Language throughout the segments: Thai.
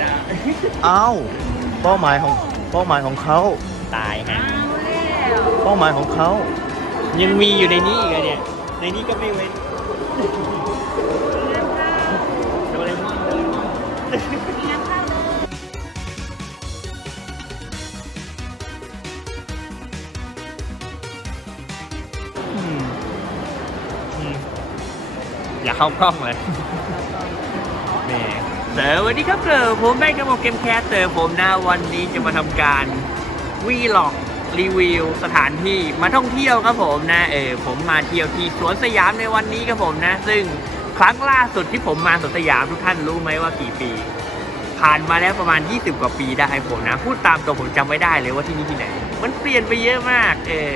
วอดจะเอ้าเป้าหมายของเป้าหมายของเขาตายฮะเป้าหมายของเขายังมีอยู่ในนี้อีกอะเนี่ย ในนี้ก็ไม่เว้นโดเรมอนโดเรมอนอืมอืมอย่าเข้ากล้องเลยแห ม่เต๋อวันนี้ครับเต๋อผมแม่งกระบอกเกมแคสเต๋อผมนะวันนี้จะมาทำการวีล็อกรีวิวสถานที่มาท่องเที่ยวครับผมนะเออผมมาเที่ยวที่สวนสยามในวันนี้ครับผมนะ ซึ่งครั้งล่าสุดที่ผมมาสวนสยามทุกท่านรู้ไหมว่ากี่ปี ผ่านมาแล้วประมาณ 20 กว่าปีได้ผมนะ พูดตามตัวผมจำไม่ได้เลยว่าที่นี่ที่ไหน มันเปลี่ยนไปเยอะมาก เออ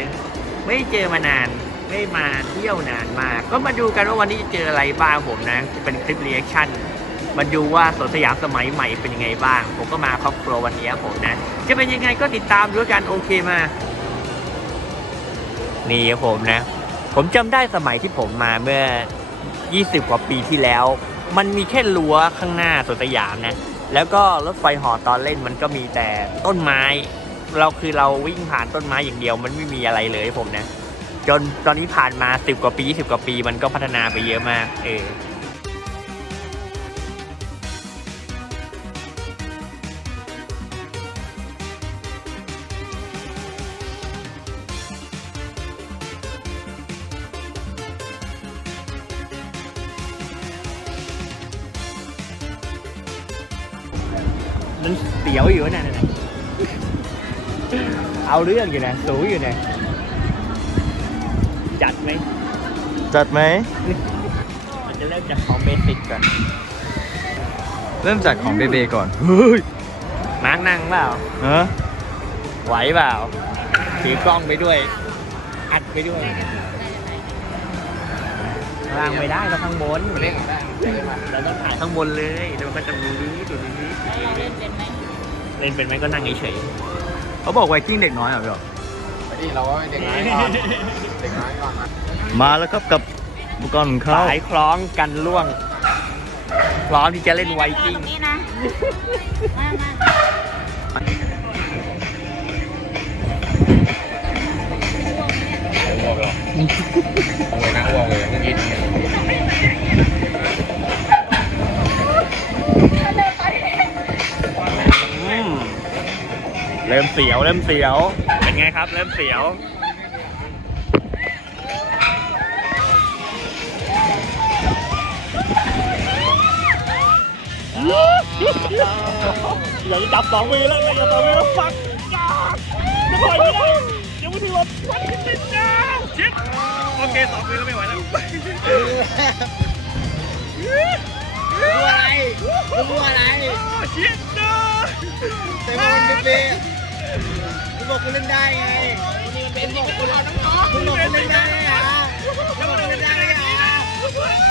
ไม่เจอมานานไม่มาเที่ยวนานมาก ก็มาดูกันว่าวันนี้จะเจออะไรบ้างผมนะ เป็นคลิปรีแอคชั่น มาดูว่าสวนสยามสมัยใหม่เป็นยังไงบ้าง ผมก็มาครอบครัววันนี้ผมนะ จะเป็นยังไงก็ติดตามด้วยกันโอเคมา นี่ครับผมนะ ผมจำได้สมัยที่ผมมาเมื่อ 20 กว่าปีที่แล้ว มันมีแค่รั้วข้างหน้าสวนสยามนะ แล้วก็รถไฟหอตอนเล่นมันก็มีแต่ต้นไม้ เราคือเราวิ่งผ่านต้นไม้อย่างเดียว มันไม่มีอะไรเลยผมนะจนตอนนี้ผ่านมา 10 กว่าปี20กว่าปีมันก็พัฒนาไปเยอะมาก เออ เอาเรื่องอยู่นะสูอยู่นะจัดไหมจัดไหมมันจะเริ่มจากของเบสิกก่อนเริ่มจากของเบเบก่อนเฮ้ยมาร์กนั่งเปล่าฮะไหวเปล่าถือกล้องไปด้วย อัดไปด้วยล่างไม่ได้เราข้างบนเล่นเราต้องถ่ายข้างบนเลยแล้วมันก็จะดูนี้ดูนี้เล่นเป็นไหมก็นั่งเฉย เขาบอกไวกิ้งเด็กน้อยเหรอพี่หรอไปดิเราก็เด็กน้อยก่อนเด็กน้อยก่อนนะมาแล้วครับกับอุปกรณ์ของเขาสายคล้องกันล่วง พร้อมที่จะเล่นไวกิ้งตรงนี้นะ มามาอ้วกหรอเอาเลยนะอ้วกเลยเมื่อกี้ เริ่มเสียวเริ่มเสียว เป็นไงครับ เริ่มเสียวอยากจะจับสองมือแล้วอยากจะจับสองมือแล้วฟักจ้าจะปล่อยไม่ได้ยังไม่ถึงรถฟักติดจ้าชิดโอเคสองมือก็ไม่ไหวแล้วดูอะไรดูอะไรชิดจ้าแต่ว่ามันเบเคุณบอกคุณเล่นได้ไงเป็นบอกคุณเอาน้องคุณบอกคุณเล่นได้ไงฮะคุณบอกคุณเล่นได้ไงฮะคุณเล่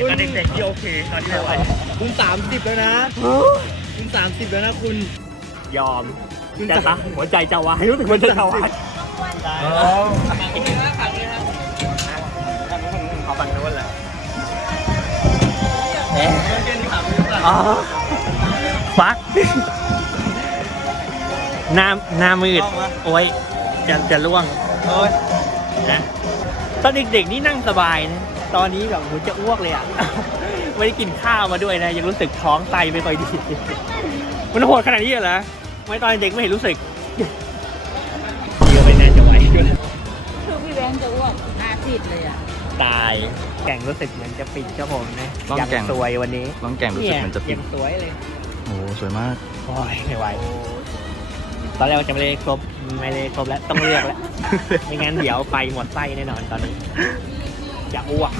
ตอนเด็กๆที่โอเคตอนนี้ไม่ไหวคุณสามสิบแล้วนะ คุณสามสิบแล้วนะคุณ ยอมแต่ปะหัวใจจะวายรู้สึกมันจะวายอ๋อเอาฝั่งนู้นเลยอ๋อฟักหน้าหน้ามืด โอ้ยจะจะล่วงโอ้ยนะตอนเด็กๆนี่นั่งสบายนะ ตอนนี้แบบผมจะอ้วกเลยอะ ไม่ได้กินข้าวมาด้วยนะ ยังรู้สึกท้องไตไม่ค่อยดี มันโหดขนาดนี้เหรอ ไม่ตอนเด็กไม่เห็นรู้สึกเยอะไปแน่จะไหวอยู่นะคือพี่แบงค์จะอ้วกหน้าซีดเลยอะ ตาย แก่งรู้สึกเหมือนจะปิดครับผมนะต้องยังแก่งสวยวันนี้น้องแก่งรู้สึกเหมือนจะปิยัดงสวยเลย โอ้โหสวยมาก โอ้ยไม่ไหว ตอนแรกว่าจะไม่ได้ครบไม่ได้ครบแล้วต้องเลือกแล้ว ไม่งั้นเดี๋ยวไปหมดไส้แน่นอนตอนนี้ จะอ้วก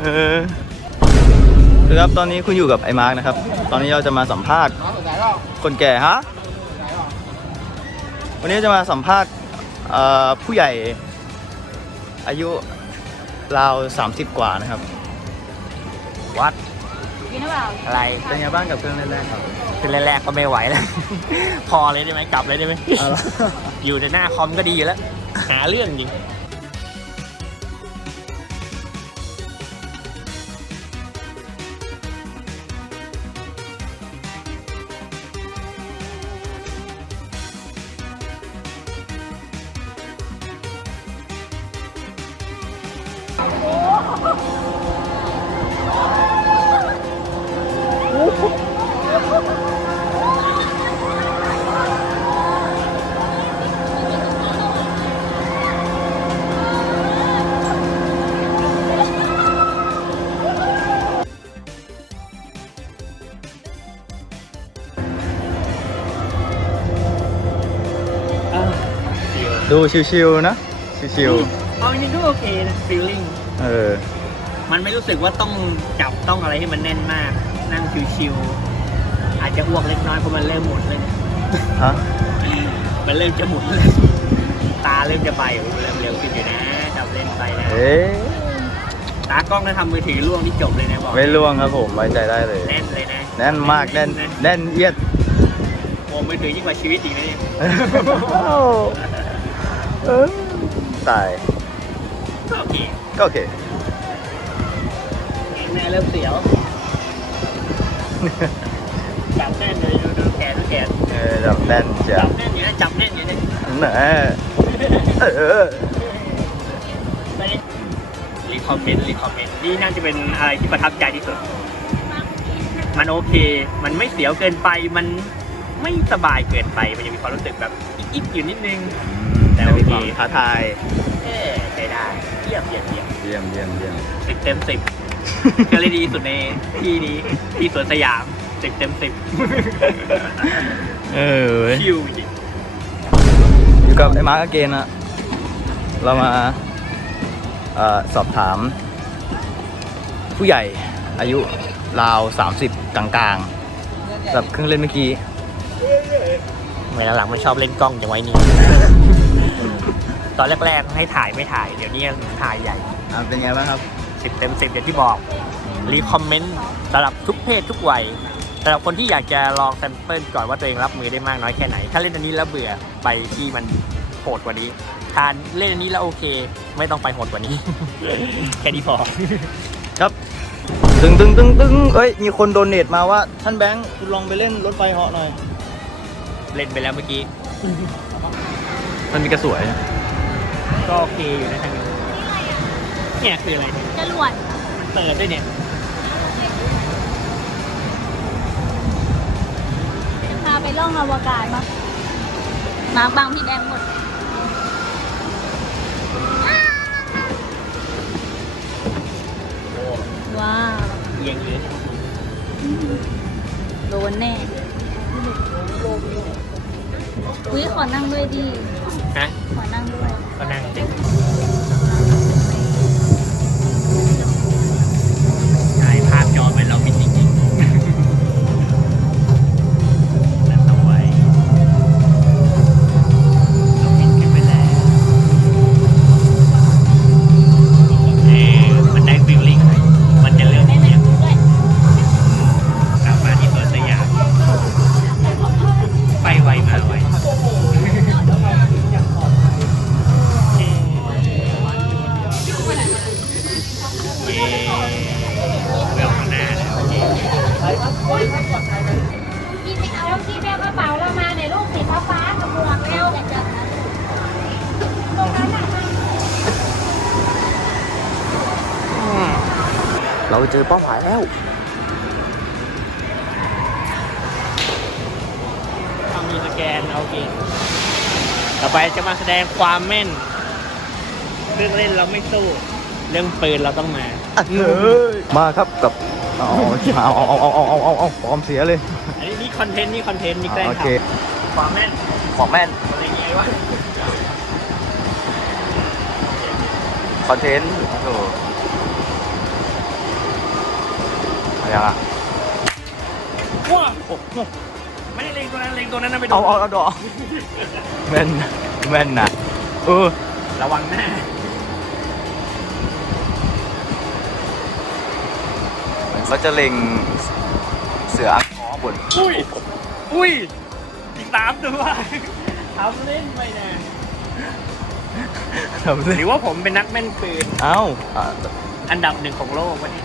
เออคือครับตอนนี้คุณอยู่กับไอ้มาร์กนะครับ ตอนนี้เราจะมาสัมภาษณ์น้องสนใจเปล่าคนแก่ฮะสนใจเปล่าวันนี้จะมาสัมภาษณ์เอ่อผู้ใหญ่อายุราว 30 กว่านะครับ วัดกินหรือเปล่าอะไรเป็นไงบ้างกับเครื่องเล่นแรกครับ คือแรกๆก็ไม่ไหวแล้ว พอเลยได้ไหมกลับเลยได้ไหมเอาละอยู่ในหน้าคอมก็ดีอยู่แล้ว หาเรื่องจริง ดูชิวๆนะชิวๆ เอาอันนี้ดูโอเคนะ feeling เออ มันไม่รู้สึกว่าต้องจับต้องอะไรให้มันแน่นมาก นั่งชิวๆอาจจะอ้วกเล็กน้อยเพราะมันเริ่มหมุนเลยเนี่ยฮะ มันเริ่มจะหมุนเลยตาเริ่มจะไปเริ่มเร็วขึ้นอยู่นะจับเล่นไปนะเอ๊ะตากล้องถ้าทำมือถือล่วงนี่จบเลยนะบอกไม่ล่วงครับผมไว้ใจได้เลย แน่นเลยนะแน่นมากแน่นนะแน่นเอียด โอ้มือถือยิ่งกว่าชีวิตอีกนะเนี่ยเออตาย ก็โอเค ก็โอเคแม่เริ่มเสียวจับแน่นเลยดูดูแขนดูแขนเออจับแน่นจ้ะจับแน่นอยู่นะจับแน่นอยู่นะแหนเออไปรีคอมเมนต์รีคอมเมนต์นี่น่าจะเป็นอะไรที่ประทับใจที่สุด มันโอเค มันไม่เสียวเกินไป มันไม่สบายเกินไป มันยังมีความรู้สึกแบบอิ๊กๆอยู่นิดนึง แต่แต่โอมีเค ความท้าทาย เอ๊ใช้ได้ เยี่ยมเยี่ยมเยี่ยมเยี่ยมเยี่ยมเยี่ยมสิบเต็มสิบก็เลยดีที่สุดในที่นี้ที่สวนสยามสิบเต็มสิบเออเว้ยชิวจริงอยู่กับไอ้มาร์กอเกนอะเรามาเอ่อสอบถาม ผู้ใหญ่อายุราว 30 กลางๆสำหรับเครื่องเล่นเมื่อกี้เวลาหลังไม่ชอบเล่นกล้องจะไว้นี่ ตอนแรกๆให้ถ่ายไม่ถ่าย เดี๋ยวนี้ถ่ายใหญ่อะเป็นไงบ้างครับ สิบเต็มสิบอย่างที่บอกรีคอมเมนต์สำหรับทุกเพศทุกวัยสำหรับคนที่อยากจะลองแซมเปิลก่อนว่าตัวเองรับมือได้มากน้อยแค่ไหน ถ้าเล่นอันนี้แล้วเบื่อไปที่มันโหดกว่านี้ทานเล่นอันนี้แล้วโอเค ไม่ต้องไปโหดกว่านี้ แค่นี้พอ ครับ ตึงตึงตึงตึงเอ้ย มีคนโดเนทมาว่า ท่านแบงค์คุณลองไปเล่นรถไฟเหาะหน่อย เล่นไปแล้วเมื่อกี้ มันมีกระสวย ก็โอเคอยู่นะทางนี้เนี่ยคืออะไรเนี่ยจรวดมันเปิดด้วยเนี่ยพาไปล่องอวกาศมามาบางพี่แบงค์หมดว้าวเอียงเลยโดนแน่อุ้ยขอนั่งด้วยดิ ฮะ ขอนั่งด้วย ก็นั่งดิ เราเจอเป้าหมายแล้วทำมีสแกนเอาเกมต่อไปจะมาแสดงความแม่น เรื่องเล่นเราไม่สู้ เรื่องปืนเราต้องมามาครับกับเอาเอาเอาเอาเอาเอาเอาเอาฟอร์มเสียเลย อันนี้นี่คอนเทนต์นี่คอนเทนต์นี่แกล้งโอทเคำความแม่นของแม่นอะไรอย่างเงี้ยวะคอนเทนต์โอ้ เอายังอะว้าวโอ้ไม่ได้เล็งตัวนั้นเล็งตัวนั้นนะไปโดเอาเอาเอาดอกแม่นนแม่นนะเออระวังแน่เขาจะเล็งเสืออังกอร์บนอุ้ยอุ้ยอีกสามตัวทำเล่นไปนะทำหรือว่าผมเป็นนักแม่นปืน เอ้าอันดับหนึ่งของโลกวันนี้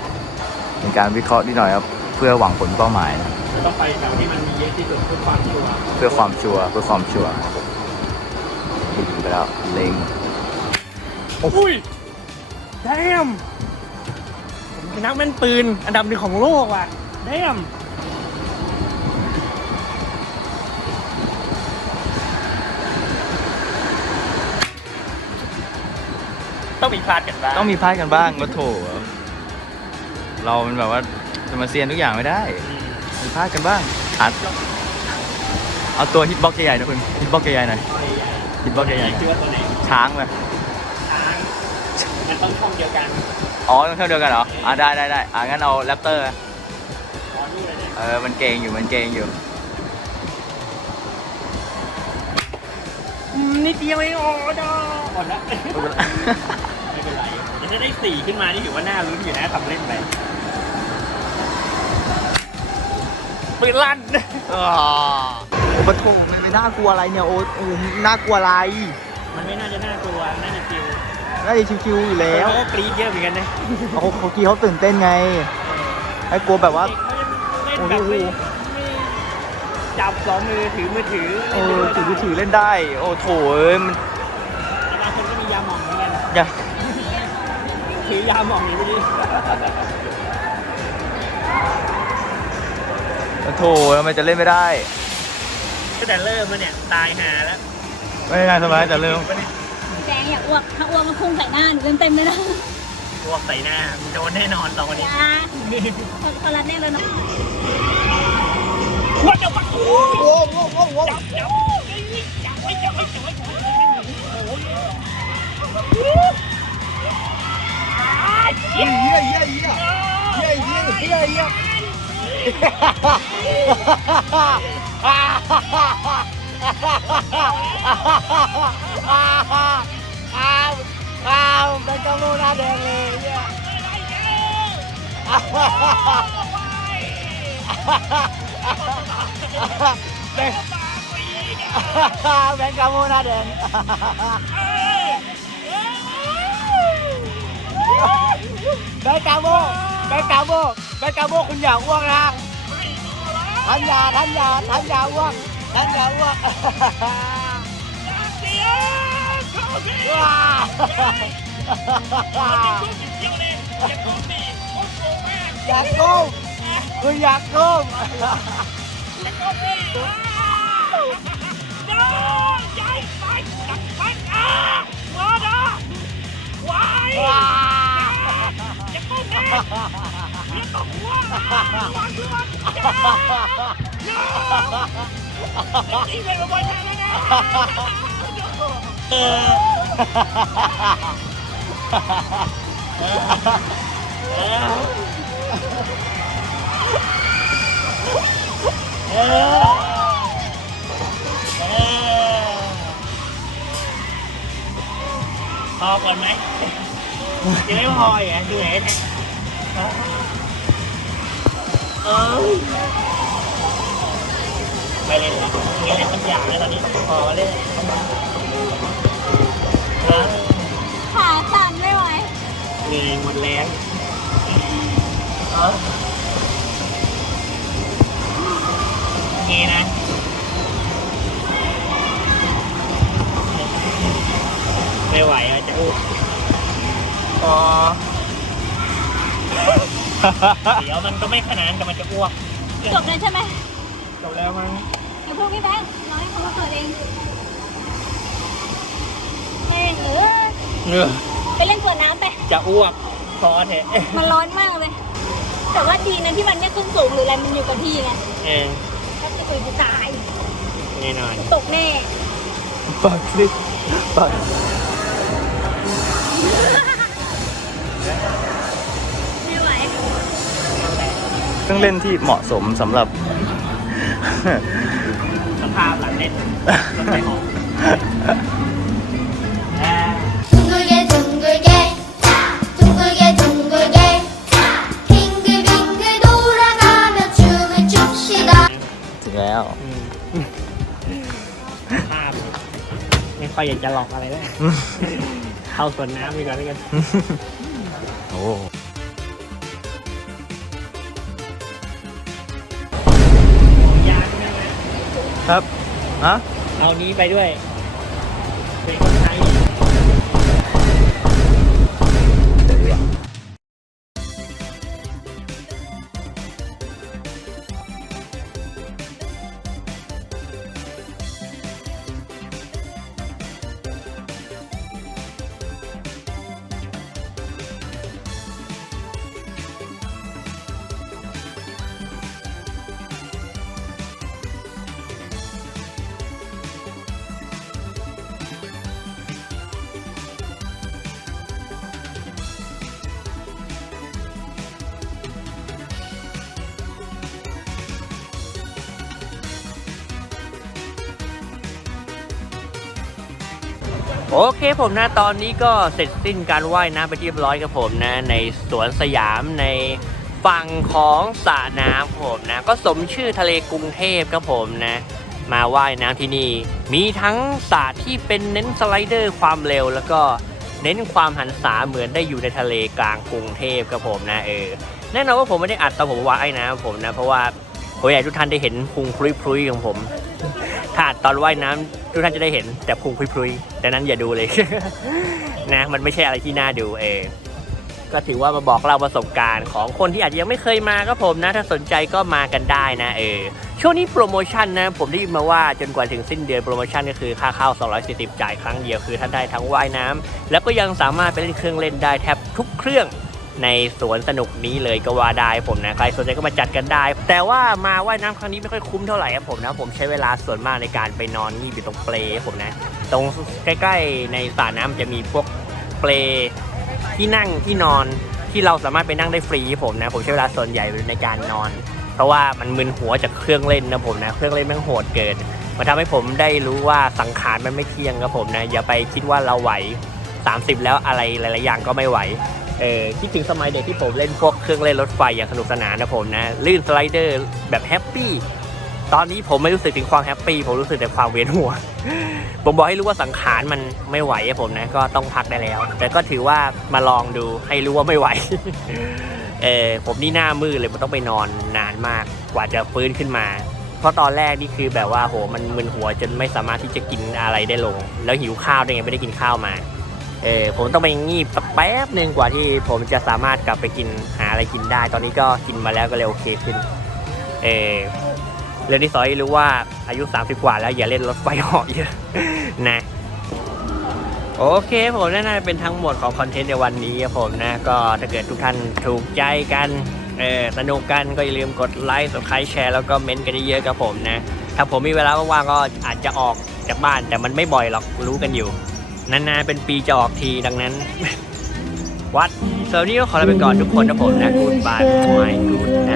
เป็นการวิเคราะห์นิดหน่อยครับ เพื่อหวังผลเป้าหมายนะต้องไปแถวที่มันมีเยอะที่สุดเพื่อความชัวร์เพื่อความชัวร์เพื่อความชัวร์ครับผมยิงไปแล้วเล็งอุ้ยแดมผมเป็นนักแม่นปืน อันดับหนึ่งของโลกว่ะแดมต้องมีพลาดกันบ้าง ต้องมีพลาดกันบ้างก็โถ เรามันแบบว่าจะมาเซียนทุกอย่างไม่ได้อืมมีพลาดกันบ้างหัดเอาตัวฮิตบ็อกใหญ่ๆนะคุณฮิตบ็อกใหญ่ๆหน่อยฮิตบ็อกใหญ่ๆหน่อยเชื่อตัวไหนช้างไหมช้างมันต้องช่องเดียวกันอ๋อต้องเท่าเดียวกันเหรออ่าได้ได้ได้อ่างั้นเอาแรปเตอร์อ๋อนี่เลยเนี่ยเออมันเก่งอยู่มันเก่งอยู่อืมนิดเดียวเองอ๋อดอหมดละไม่เป็นไรเดี๋ยวถ้าได้สี่ขึ้นมานี่ถือว่าน่าลุ้นอยู่นะทำเล่นไป ปืนลั่นโอ้ปะโถมันไม่น่ากลัวอะไรเนี่ยโอ้โอ้น่ากลัวอะไรมันไม่น่าจะน่ากลัวน่าจะชิวน่าจะชิวๆอยู่แล้วเขาก็กรี๊ดเยอะเหมือนกันนะเขาเขากี้เขาตื่นเต้นไงไอ้กลัวแบบว่า เด็กเขายังเล่นแบบไม่ไม่จับสองมือถือมือถือเออถือมือถือเล่นได้ โอ้โถเอ้ยมันแต่บางคนก็มียาหมองเหมือนกันอย่า ถือยาหมองอยู่เมื่อกี้โอ้ โถทำไมจะเล่นไม่ได้ก็แต่เริ่มมาเนี่ยตายหาแล้วไม่ได้สบายแต่เร็มแดงอย่าอ้วกถ้าอ้วกมันพุ่งใส่หน้าหนูเต็มๆเลยนะอ้วกใส่หน้าโดนแน่นอนสองคนนี้อยาเขารับแน่เลยนะว่าจะปักกูโว้โว้โว้โว้จับจับจับไว้จับไว้จับไว้จับไว้เยี่ยเยี่ยเยี่ยเยี่ยเยี่ยเยี่ย อ้าวอ้าวเป็นกระโมหน้าแดงเลยเฮียแบงแบงกาโมหน้าแดงแบงกาโมแบงกาโม แบงกาโมคุณอย่าอ้วกนะท่านอย่าท่านอย่าท่านอย่าอ้วกท่านอย่าอ้วกว้าวอยากโกงคุณอยากโกงว้าวเออ พอก่อนไหมจะไม่พออะดูไหน ไปเลยนะมีอะไรบางอย่างแล้วตอนนี้พอเลยเออขาสั่นไม่ไหวเหนื่อยหมดแรงเออนี่นะไม่ไหวอะจะอ้วกอ๋อ เดี๋ยวมันก็ไม่ขนาดนั้นแต่มันจะอ้วกจบเลยใช่ไหมจบแล้วมั้งเดี๋ยวพวกพี่แบงค์น้อยเขามาเปิดเองเองเออเออไปเล่นสวนน้ำไป จะอ้วกพอเถอะมันร้อนมากเลย แต่ว่าดีนะที่มันไม่ขึ้นสูงหรืออะไรมันอยู่กับที่ไงเออถ้าจะตุยจะตายแน่นอนตกแน่ปากสิปาก ครื่องเล่นที่เหมาะสมสำหรับ สภาพหลังเล่นรถไฟออก 둥글게ถึงแล้ว ภาพไม่ค่อยอยากจะหลอกอะไรเลย เข้าสวนน้ำดีกว่าแล้วกัน โอ้ ครับฮะเอานี้ไปด้วย โอเคผมนะตอนนี้ก็เสร็จสิ้นการว่ายน้ำไปที่เรียบร้อยกับผมนะ ในสวนสยามในฝั่งของสระน้ำผมนะ ก็สมชื่อทะเลกรุงเทพครับผมนะ มาว่ายน้ำที่นี่ มีทั้งสระที่เป็นเน้นสไลเดอร์ความเร็ว แล้วก็เน้นความหันษาเหมือนได้อยู่ในทะเลกลางกรุงเทพครับผมนะเออแน่นอนว่าผมไม่ได้อัดตอนผมว่ายน้ำผมนะ เพราะว่าผมอยากให้ทุกท่านได้เห็นพุงพลุยๆของผม ถ้าตอนว่ายน้ำทุกท่านจะได้เห็นแต่พุงพลุยๆแต่นั้นอย่าดูเลย นะมันไม่ใช่อะไรที่น่าดูเออก็ถือว่ามาบอกเล่าประสบการณ์ของคนที่อาจจะยังไม่เคยมาก็ผมนะ ถ้าสนใจก็มากันได้นะเออช่วงนี้โปรโมชั่นนะ ผมได้ยินมาว่าจนกว่าถึงสิ้นเดือนโปรโมชั่นก็คือค่าเข้า 240 จ่ายครั้งเดียวคือท่านได้ทั้งว่ายน้ำแล้วก็ยังสามารถไปเล่นเครื่องเล่นได้แทบทุกเครื่อง ในสวนสนุกนี้เลยก็ว่าได้ผมนะใครสนใจก็มาจัดกันได้ แต่ว่ามาว่ายน้ำครั้งนี้ไม่ค่อยคุ้มเท่าไหร่ครับผมนะผมใช้เวลาส่วนมากในการไปนอนงีบอยู่ตรงเปลครับผมนะ ตรงใกล้ ๆ ในสระน้ำจะมีพวกเปลที่นั่งที่นอนที่เราสามารถไปนั่งได้ฟรีครับผมนะ ผมใช้เวลาส่วนใหญ่ในการนอน เพราะว่ามันมึนหัวจากเครื่องเล่นนะผมนะ เครื่องเล่นแม่งโหดเกินมันทำให้ผมได้รู้ว่าสังขารมันไม่เที่ยงครับผมนะอย่าไปคิดว่าเราไหว 30 แล้วอะไรหลายๆอย่างก็ไม่ไหว เออคิดถึงสมัยเด็กที่ผมเล่นพวกเครื่องเล่นรถไฟอย่างสนุกสนานนะผมนะลื่นสไลเดอร์แบบแฮปปี้ตอนนี้ผมไม่รู้สึกถึงความแฮปปี้ผมรู้สึกแต่ความเวียนหัว ผมบอกให้รู้ว่าสังขารมันไม่ไหวอะผมนะก็ต้องพักได้แล้ว แต่ก็ถือว่ามาลองดูให้รู้ว่าไม่ไหวเออผมนี่หน้ามืดเลยผมต้องไปนอนนานมากกว่าจะฟื้นขึ้นมา เพราะตอนแรกนี่คือแบบว่าโหมันมึนหัวจนไม่สามารถที่จะกินอะไรได้ลง แล้วหิวข้าวได้ไงไม่ได้กินข้าวมา เออผมต้องไปงีบแป๊บหนึ่งกว่าที่ผมจะสามารถกลับไปกินหาอะไรกินได้ ตอนนี้ก็กินมาแล้วก็เลยโอเคขึ้น เออเรื่องที่สองให้รู้ว่าอายุ 30 กว่าแล้วอย่าเล่นรถไฟเหาะเยอะนะโอเคผมนั่นน่าจะเป็นทั้งหมดของคอนเทนต์ในวันนี้ครับผมนะก็ถ้าเกิดทุกท่านถูกใจกันเออสนุกกันก็อย่าลืมกดไลค์กดไลค์แชร์แล้วก็เม้นต์กันเยอะๆกับผมนะถ้าผมมีเวลาว่างๆก็อาจจะออกจากบ้านแต่มันไม่บ่อยหรอกรู้กันอยู่ นานๆเป็นปีจะออกทีดังนั้น วัดเซอร์นี่ก็ขอลาไปก่อนทุกคนนะผมนะกูดบายไม่กูดไน